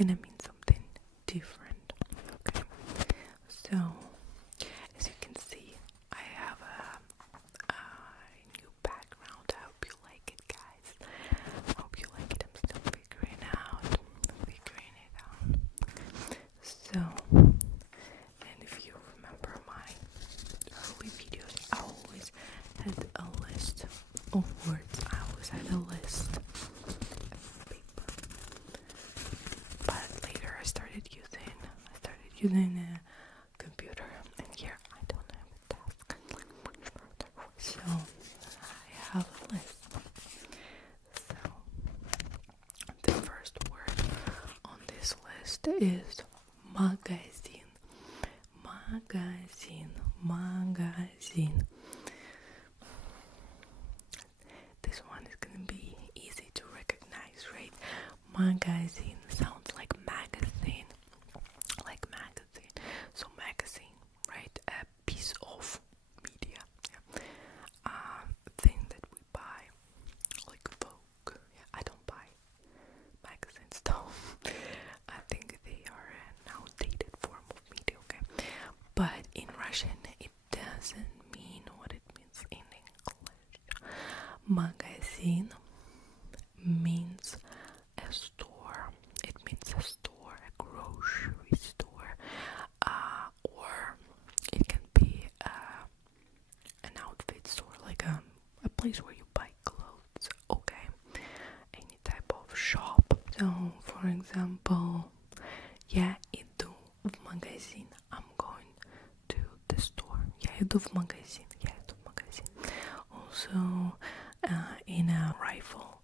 gonna mean something different. Okay, so as you can see, I have a new background. I hope you like it, guys. I hope you like it. I'm still figuring it out. So, and if you remember my early videos, I always had a list of words. I always had a list of paper. But later I started using a computer, and here I don't have a task. So I have a list. So the first word on this list is magazine. Magazine. This one is gonna be easy to recognize, right? Magazine sounds like magazine. So magazine, right? A piece of media. Yeah. Thing that we buy, like Vogue. Yeah, I don't buy magazines though. I think they are an outdated form of media, okay? But in Russian, it doesn't mean what it means in English. Magazine means a store. It means a store, a grocery store, or it can be an outfit store, like a place where you buy clothes, okay? Any type of shop. So, for example, я иду в магазин. I'm going to the store. Я иду в магазин. Also, in a rifle,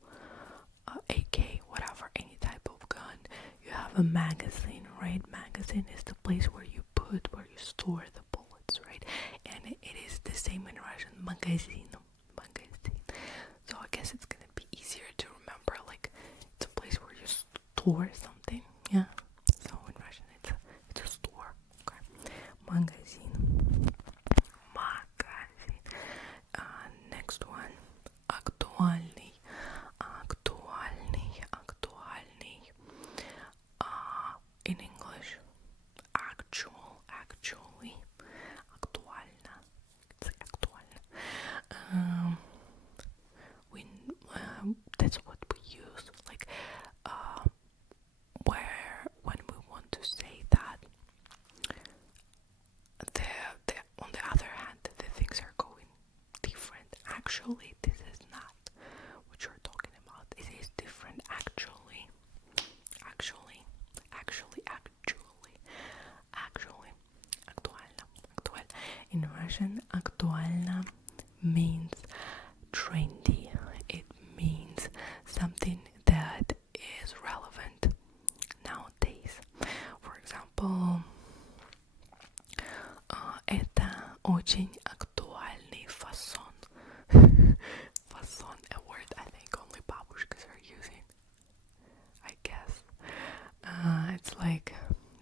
AK, whatever, any type of gun, you have a magazine, right? Magazine is the place where you store the bullets, right? And it is the same in Russian, magazin. So I guess it's gonna be easier to remember, like it's a place where you store something, yeah. So in Russian, it's a store, okay? Magazine. Next one, актуальный. In English, actually, актуально. It's like актуально. That's what we use, like where when we want to say that on the other hand, the things are going different. Actually, this is not what you're talking about. It is different. Actually, актуально. In Russian, актуально means trendy. It means something that is relevant nowadays. For example, это очень актуальный фасон. Фасон, a word I think only babushkas are using, I guess. It's like,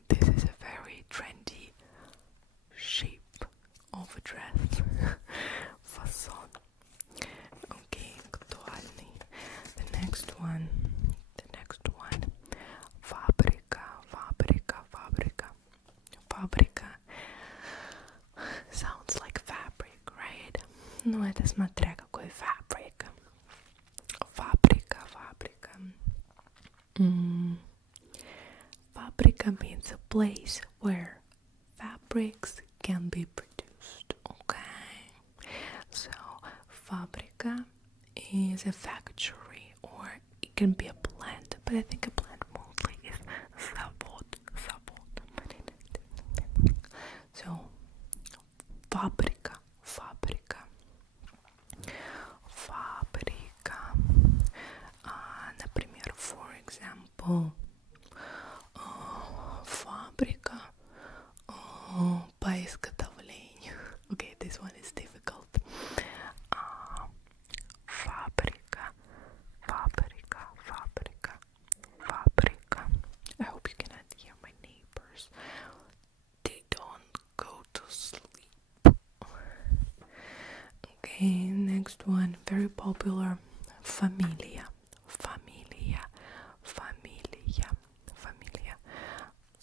this is a very trendy shape of a dress. Фасон. Okay, актуальный. The next one. Фабрика. Sounds like fabric, right? Ну, это смотря какой фабрика. Фабрика. Фабрика means a place where fabrics can be produced, okay? So, фабрика is a factory, or it can be a plant, but I think a plant mostly is завод. So, фабрика. Например, for example, фабрика по изготовлению. Okay, this one is difficult. Фабрика. I hope you cannot hear my neighbors. They don't go to sleep. Okay, next one, very popular, familia.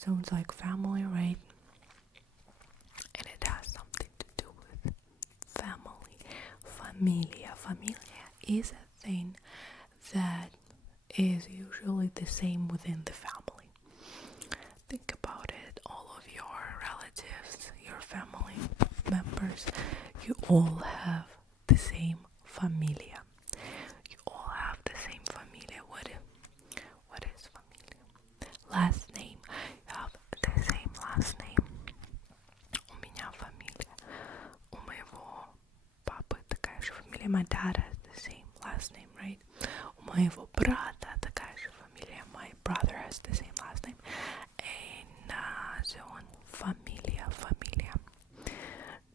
sounds like family, right? And it has something to do with family. Familia is a thing that is usually the same within the family. Think about it, all of your relatives, your family members, you all have the same familia. You all have the same familia. What is familia? Last name. You have the same last name. У меня фамилия. У моего папы такая же фамилия. My dad has the same last name, right? У моего брата такая же фамилия. My brother has the same last name. And so on. Familia.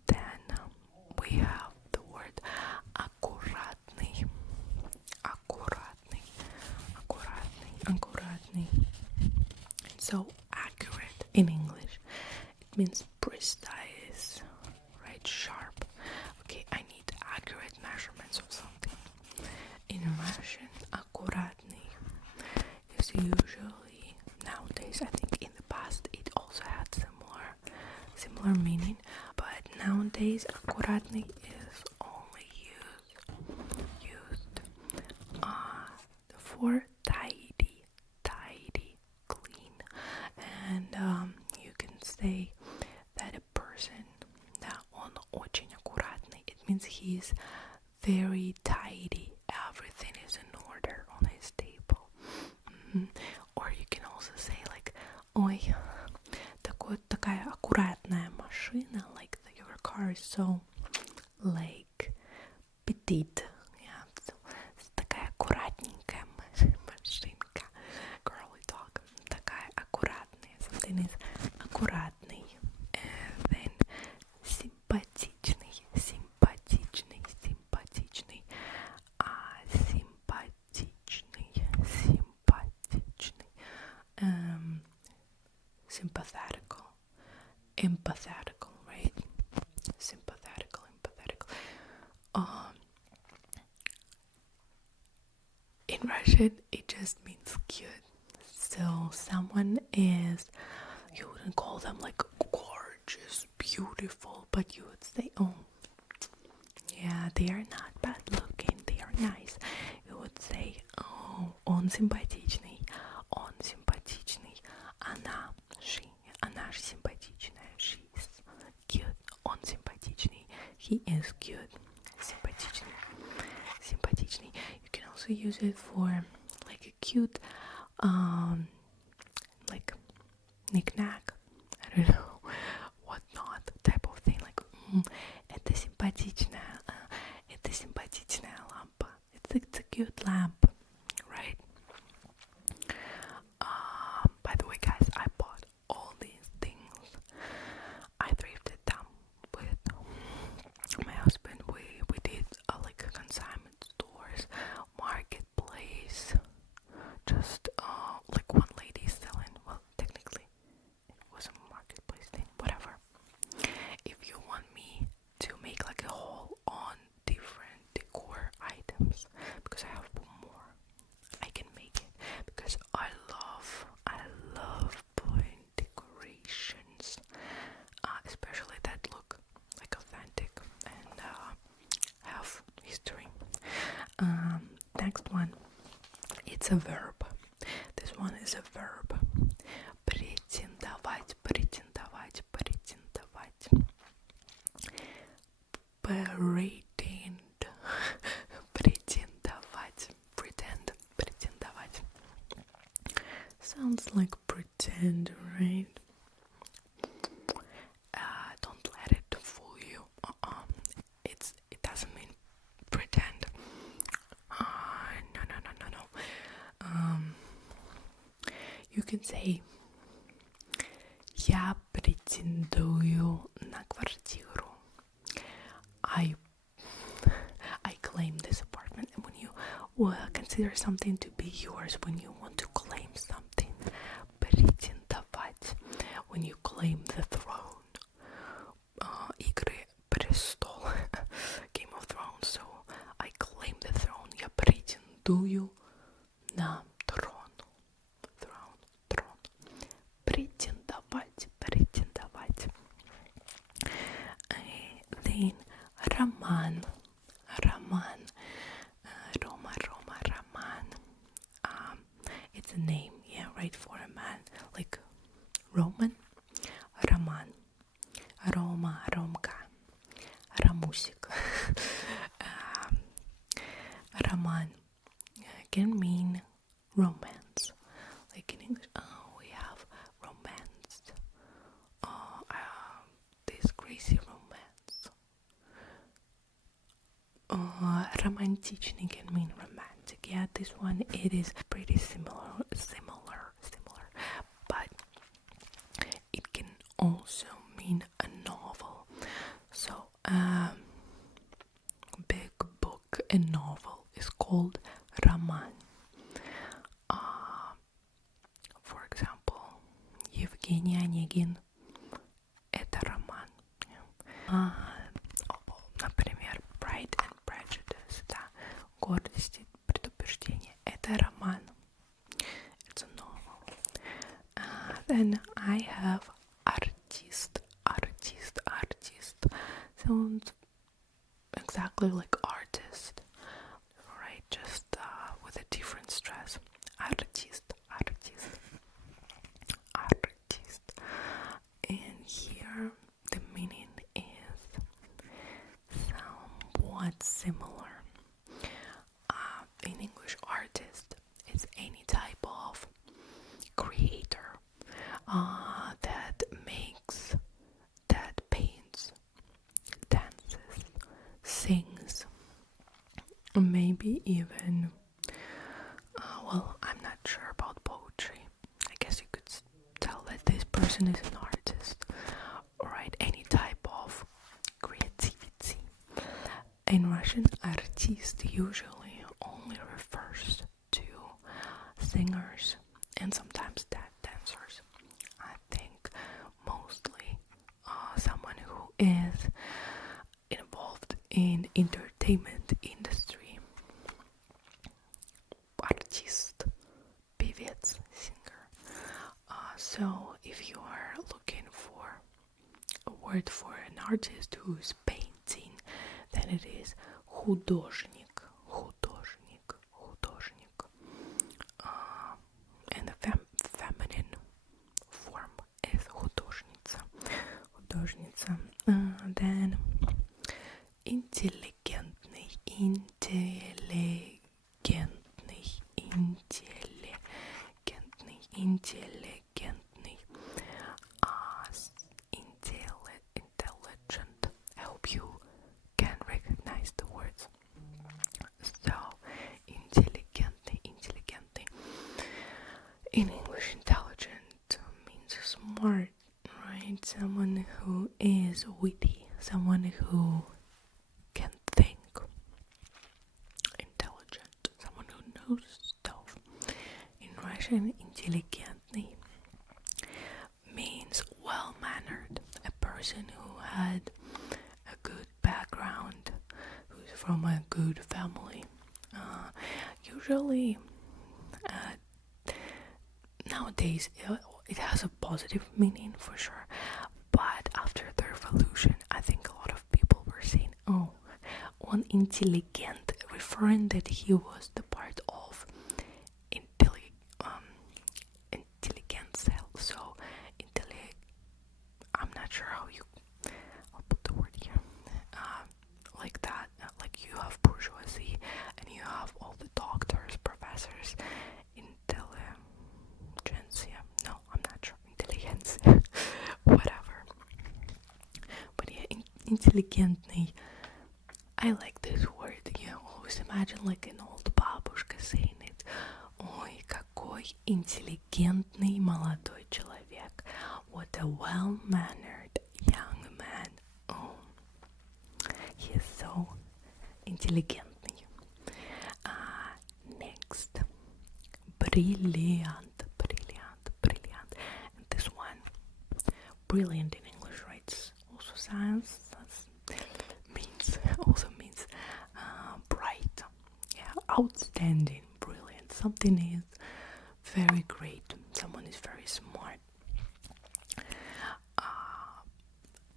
Then we have the word аккуратный. So accurate in English. It means precise, right? Sharp. Okay, I need accurate measurements of something. In Russian, аккуратный is usually, nowadays, I think in the past it also had similar meaning, but nowadays аккуратный is only used for tidy, clean, and you can say that a person that он очень аккуратный, it means he's very tidy, everything is in order on his table. Or you can also say like, ой, такая аккуратная машина, like your car is so like petite, yeah, so такая аккуратненькая машинка, girly talk, такая аккуратная, something is аккуратный. And then симпатичный, sympathetical, empathetical, right? Sympathetical, empathetical. In Russian, it just means cute. So someone is, you wouldn't call them like gorgeous, beautiful, but you would say, oh, yeah, they are not bad looking, they are nice. You would say, oh, он симпатичный, она симпатичная, she's cute, он симпатичный, he is cute, симпатичный. You can also use it for like a cute, like knick-knack, I don't know, whatnot type of thing, like это симпатичная лампа. It's a cute lamp, right? By the way, guys, I bought all these things. I thrifted them with my husband. We did like consignment stores, marketplace. Just like one lady selling. Well, technically, it was a marketplace thing. Whatever. If you want me to make like a haul on different decor items, because I have more, I can make it, because I love putting decorations, especially that look like authentic and have history. Next one, it's a verb. This one is a verb. Претендовать. Претендовать. Sounds like pretend, right? Don't let it fool you. It doesn't mean pretend. No. You can say я претендую на квартиру. I claim this apartment. And when you consider something to be yours, when you want to claim something, претендовать. When you claim the throne, Игры престол, Game of Thrones. So I claim the throne. Я претендую на трон. Претендую. a name, yeah, right, for a man, like Roman, Roman, Roma, Romka, Ramusik. um, Roman can mean romance. Like in English, we have romance. This crazy romance. Романтичный can mean romantic. Yeah, this one, it is pretty similar, but it can also mean a novel. So, big book, a novel is called роман. For example, Евгений Онегин — это роман. Например, Pride and Prejudice, да, гордость и предубеждение — это роман. It's a novel. Then I have artist. Sounds exactly like artist, right? Just with a different stress. Artist. And here the meaning is somewhat similar. In English, artist is any type of creator that makes, that paints, dances, sings, maybe even, well, I'm not sure about poetry. I guess you could tell that this person is an artist, right? Any type of creativity. In Russian, artist usually only refers to singers and sometimes dancers. I think mostly someone who is involved in entertainment industry. Artist, певец, singer. So if you are looking for a word for an artist who's painting, then it is художник. And the feminine form is художница. Then интеллигентный. Intelligent. I hope you can recognize the words. So, intelligently. In English, intelligent means smart, right? Someone who is witty, someone who can think. Intelligent, someone who knows stuff. In Russian, intelligentный means well-mannered, a person who had a good background, who's from a good family. Usually, nowadays, it has a positive meaning for sure, but after the revolution, I think a lot of people were saying, oh, он intelligent, referring that he was the part of intelligent cell. So, I'm not sure how I'll put the word here, like that, like you have bourgeoisie and you have all the doctors, professors, intelligentsia. No, I'm not sure. Intelligence, whatever. But yeah, intelligentный. I like this word. You always imagine like an old бабушка saying it. Ой, какой интеллигентный молодой человек. What a well-mannered young man. Oh, he is so intelligentный. Next, brilliant. And this one, brilliant in English, right? Also science. Means bright. Yeah, outstanding, brilliant. Something is very great. Someone is very smart.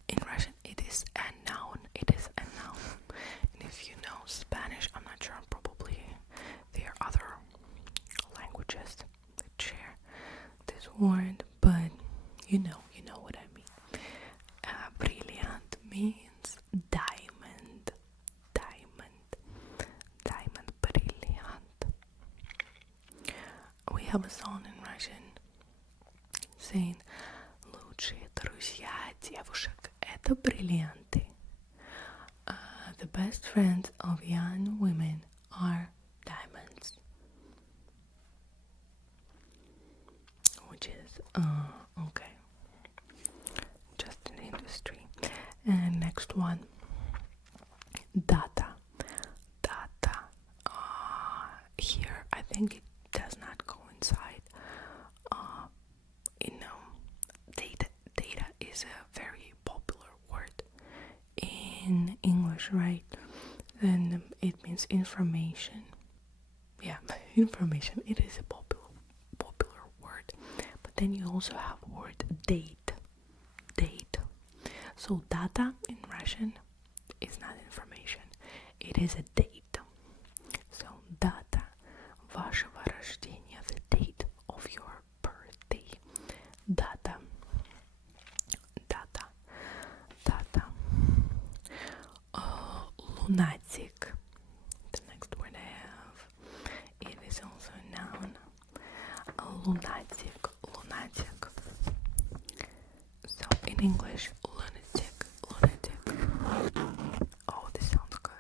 In Russian, it is a noun. And if you know Spanish, I'm not sure, probably there are other languages that word, but you know what I mean. Brilliant means diamond, diamond, diamond, brilliant. We have a song in Russian saying лучшие друзья девушек это бриллианты. The best friends of young women are diamonds. Which is, okay, just an industry. And next one, data. Data. Here, I think it does not coincide. Data is a very popular word in English, right? Then it means information. Yeah, information. It is a popular word. But then you also have word date. Date. So data in Russian is not information. It is a date. So data вашего рождения, the date of your birthday. Data. Data. Data. Lunatic. The next word I have. It is also a noun. Lunatic. Lunatic. So in English, lunatic. Lunatic. Oh, this sounds good.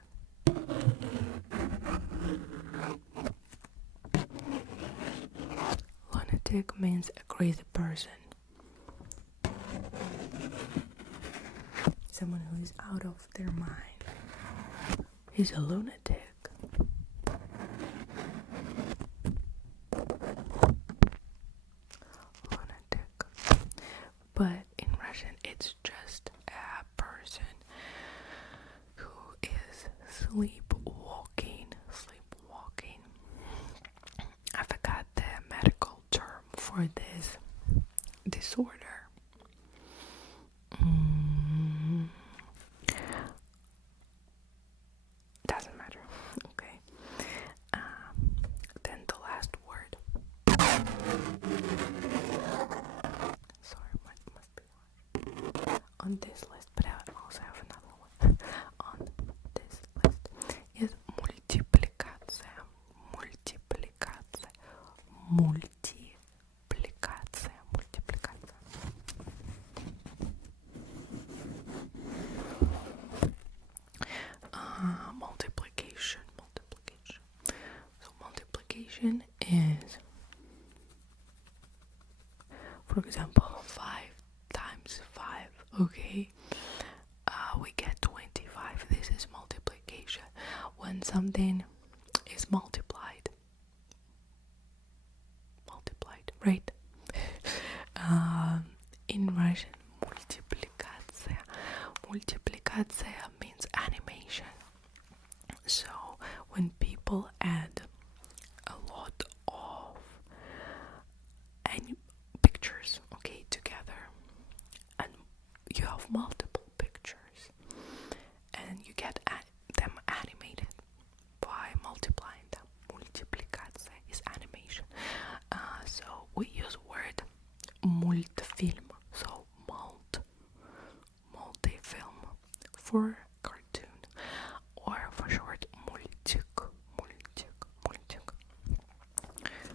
Lunatic means a crazy person. Someone who is out of their mind. He's a lunatic. Lunatic. But in Russian, it's just a person who is sleepwalking. Sleepwalking. I forgot the medical term for this disorder. Doesn't matter. Okay. Then the last word. Sorry, must be on this list, but I also have another one. On this list is multiplication. Multiplication. Multiplication. Multiplication. Multiplication. Multiplication. So multiplication is, for example, 5 times 5. Okay, we get 25. This is multiplication. When something is multiplied, right? In Russian, multiplicaция. Multiplicaция means animation. So when people add a lot of pictures, okay, together, and you have multiple pictures, and you get them animated by multiplying them. Multiplicaция is animation. So we use word multfilm. So multi-film for cartoon, or for short multik.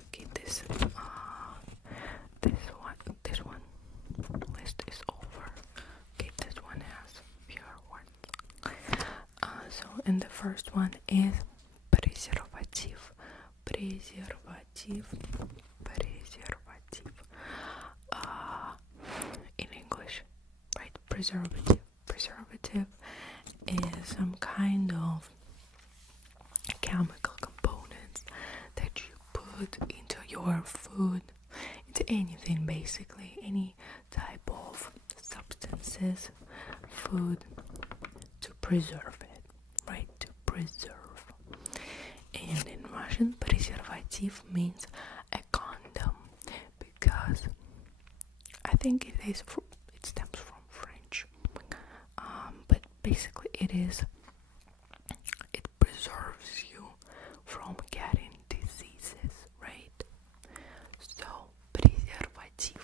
Okay, this one list is over. Okay, this one has fewer words. So and the first one is презерватив. Презерватив. In English, right? Preservative. Preservative is some kind of chemical components that you put into your food, into anything basically, any type of substances, food, to preserve it, right? To preserve. And in Russian, презерватив means a condom, because I think it stems from French, but basically it preserves you from getting diseases, right? So презерватив.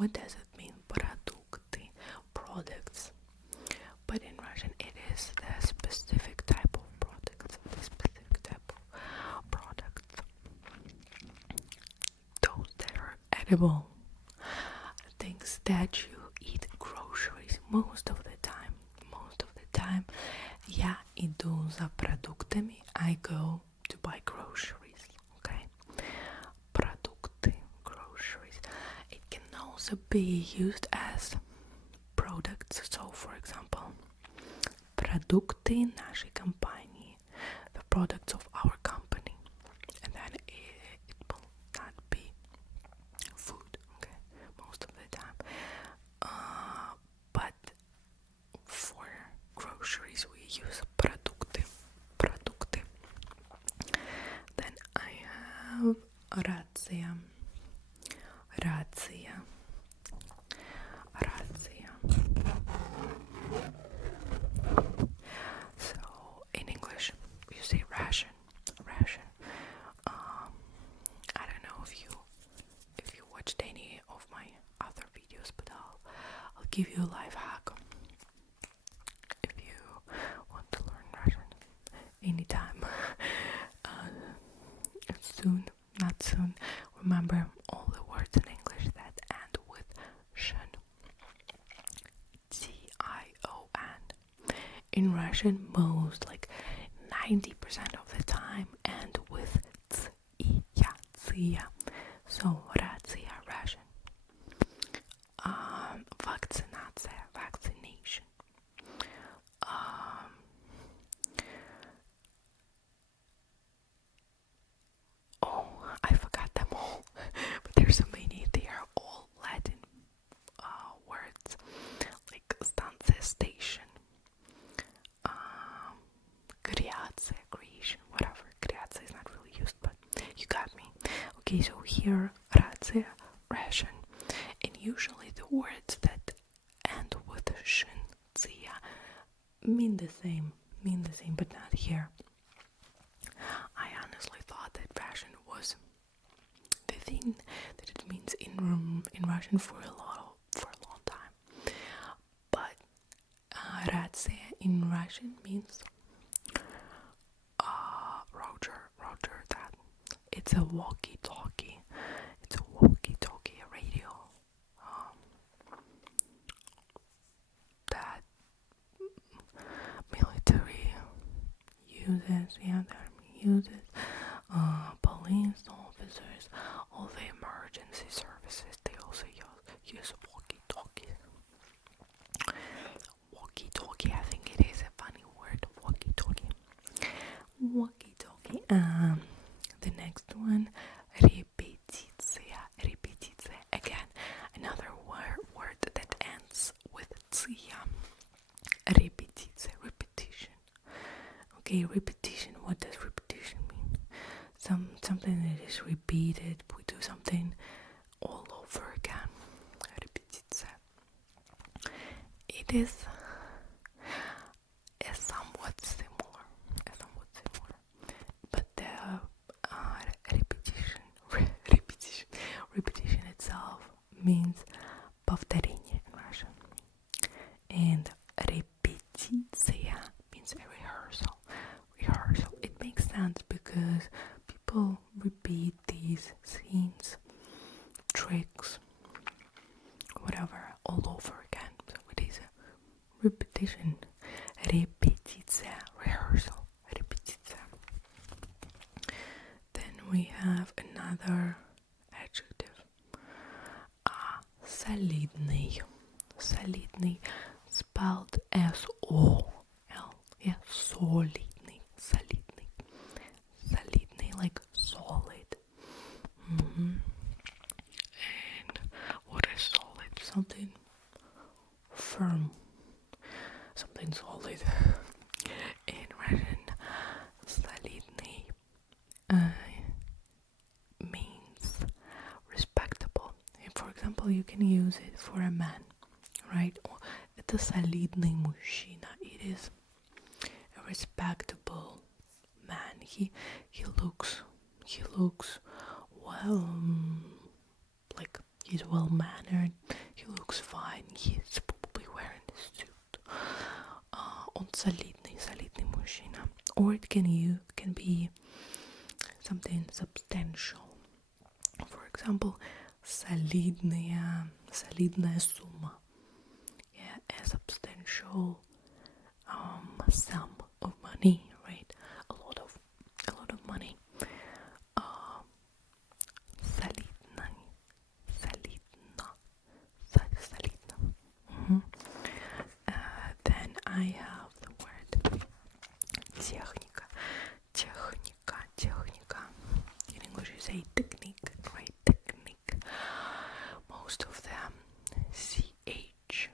what does it mean? Продукты, products. But in Russian, it is the specific type of products. The specific type of products. Those that are edible. Things that you eat, groceries. Most of the time, я иду за продуктами. I go to buy groceries. Okay? Продукты, groceries. It can also be used as products. So, for example, продукты нашей компании, the products of our company, and then it will not be food, okay, most of the time. But for groceries we use продукты. Then I have рация. So in English you say ration. I don't know if you watched any of my other videos, but I'll give you a life hack if you want to learn Russian anytime. Soon, not soon. Remember all the words in English that end with shun. Tion. In Russian, most, like 90% of the time, end with ция. So, рация, Russian. Вакцинация, vaccination. I forgot them all, but there's so many. They are all Latin words, like станция, station, creation, whatever. Creация is not really used, but you got me. Okay, so here, рация, ration, and usually the words that end with shin, ция, mean the same, but not here. I honestly thought that ration was the thing that it means in Russian for a long time. But рация in Russian means Roger that. It's a walkie-talkie. A radio that military uses. Yeah, the army uses. Police officers, all the emergency services, they also use walkie-talkies. Walkie-talkie, I think it is a funny word. Walkie-talkie. The next one, repetiция. Again, another word that ends with ция. Repetiция, repetition. Okay, repetition. What does repetition mean? Something that is repeated. We do something all over again. Repetiция. It is somewhat similar, but the repetition itself means повторение in Russian, and repetiция means a rehearsal. It makes sense because people repeat these scenes, tricks, whatever, all over again. So it is a repetition. Repetiция, rehearsal, repetiция. Then we have another adjective. Solidный. Spelled S-O-L. Yeah, solidный. Solidный, like solid. And what is solid? Something firm. Something solid. In Russian, solidный means respectable. And for example, you can use it for a man, right? Это солидный мужчина. It is a respectable man. He looks well, like he's well mannered. fine. He's probably wearing a suit. Он солидный мужчина. Or it can be something substantial. For example, солидная сумма. Yeah, a substantial sum of money, right? A lot of money. Солидно. Then I have the word техника. In English you say technique, right? Technique. Most of them CH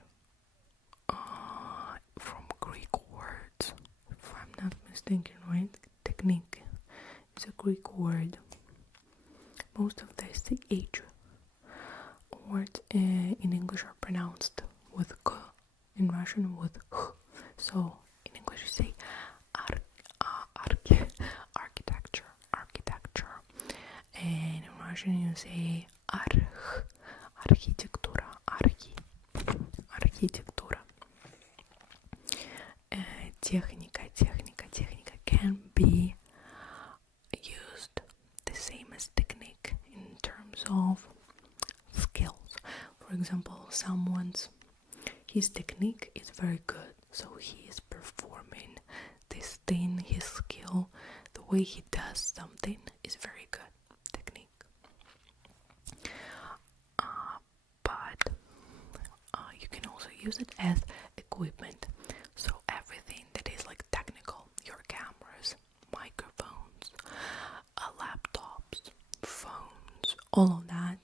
from Greek words, if I'm not mistaken, right? Technique is a Greek word. Most of the CH words in English are pronounced with K, in Russian with H. So in English you say architecture, and in Russian you say архитектура. Техника can be used the same as technique in terms of skills. For example, his technique is very good, so he is performing this thing, his skill, the way he does something is very good. Technique. But you can also use it as equipment. So everything that is like technical, your cameras, microphones, laptops, phones, all of that,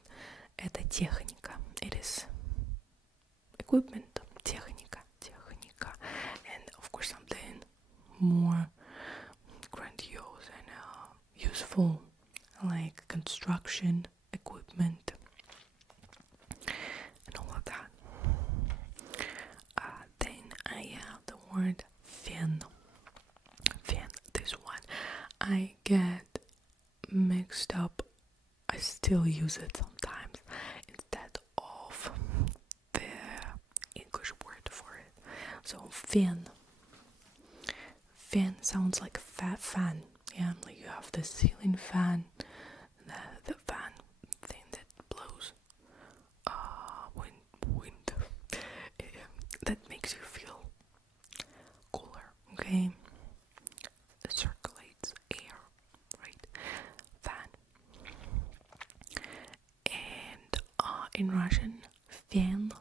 это техника. It is equipment, техника. And of course something more grandiose and useful, like construction equipment and all of that. Then I have the word фен. This one I get mixed up. I still use it sometimes instead of the English word for it. So fan sounds like fan. Yeah, like you have the ceiling fan, the fan thing that blows wind that makes you feel cooler. Okay, it circulates air, right? Fan. And in Russian, fan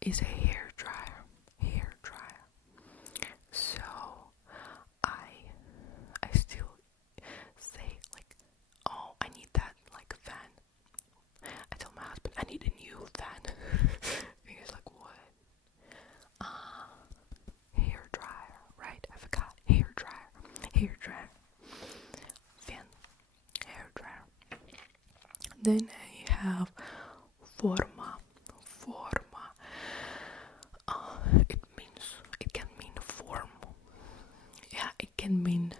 is a hair dryer. So I still say like, oh, I need that like fan. I tell my husband I need a new fan. He's like, what? Hair dryer, right? I forgot. Hair dryer. Fan. Hair dryer. Then I have forma. It can mean form. Yeah, it can mean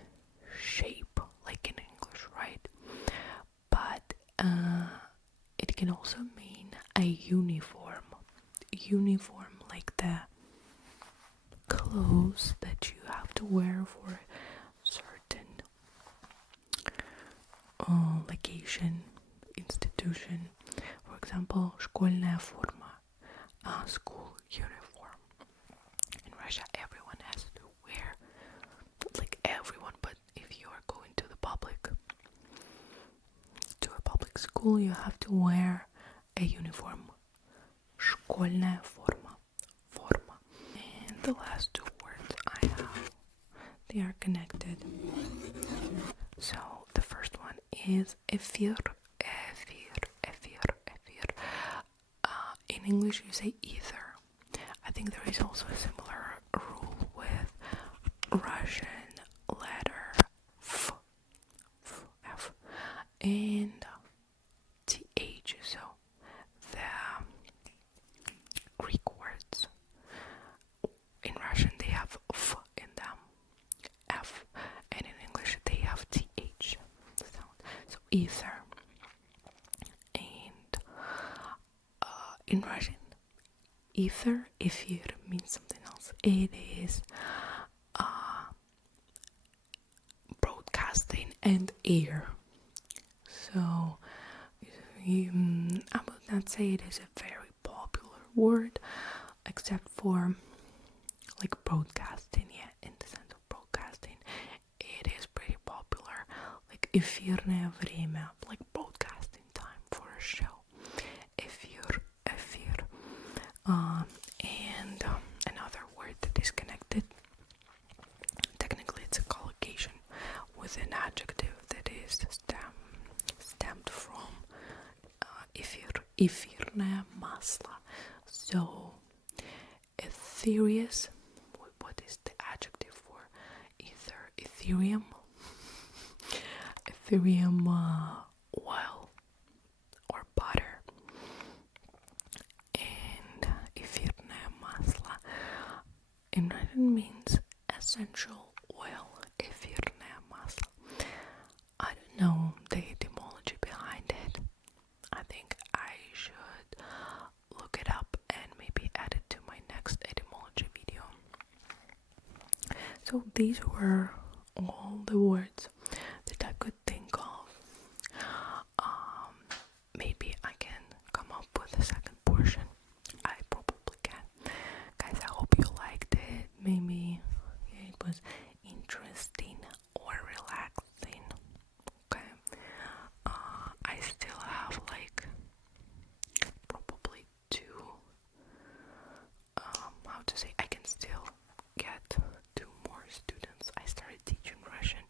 shape, like in English, right? But it can also mean a uniform. Like the clothes that you have to wear for certain location, institution. For example, школьная форма, school uniform. In Russia, everyone has to wear, like everyone, but if you are going to a public school, you have to wear a uniform. Школьная форма. And the last two words I have, they are connected. So the first one is эфир. In English you say ether. I think there is also a similar rule with Russian letter F and TH. So the Greek words in Russian they have F in them, F, and in English they have TH sound. So ether. And in Russian Ifir means something else. It is broadcasting and air. So I would not say it is a very popular word, except for like broadcasting. Yeah, in the sense of broadcasting, it is pretty popular. Like эфирное время, like broadcasting time for a show. Эфир. And another word that is connected. Technically, it's a collocation with an adjective that is stemmed from эфирное масло. So, ethereous. What is the adjective for ether? Ethereum. Ethereum oil or butter. And эфирное масло in Latin means essential oil. Эфирное масло. I don't know the etymology behind it. I think I should look it up and maybe add it to my next etymology video. So these were all the words that I could think of. Maybe I can come up with a second portion. I probably can. Guys, I hope you liked it. Maybe it was interesting or relaxing. Okay. I still have like probably how to say, I can still get 2 more students. I started teaching Russian.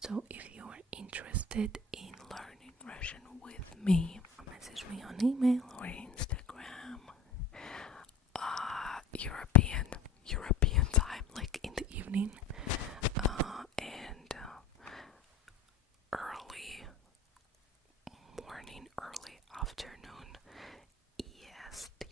So if you are interested in learning Russian with me, message me on email or Instagram. European time, like in the evening, and early morning, early afternoon EST.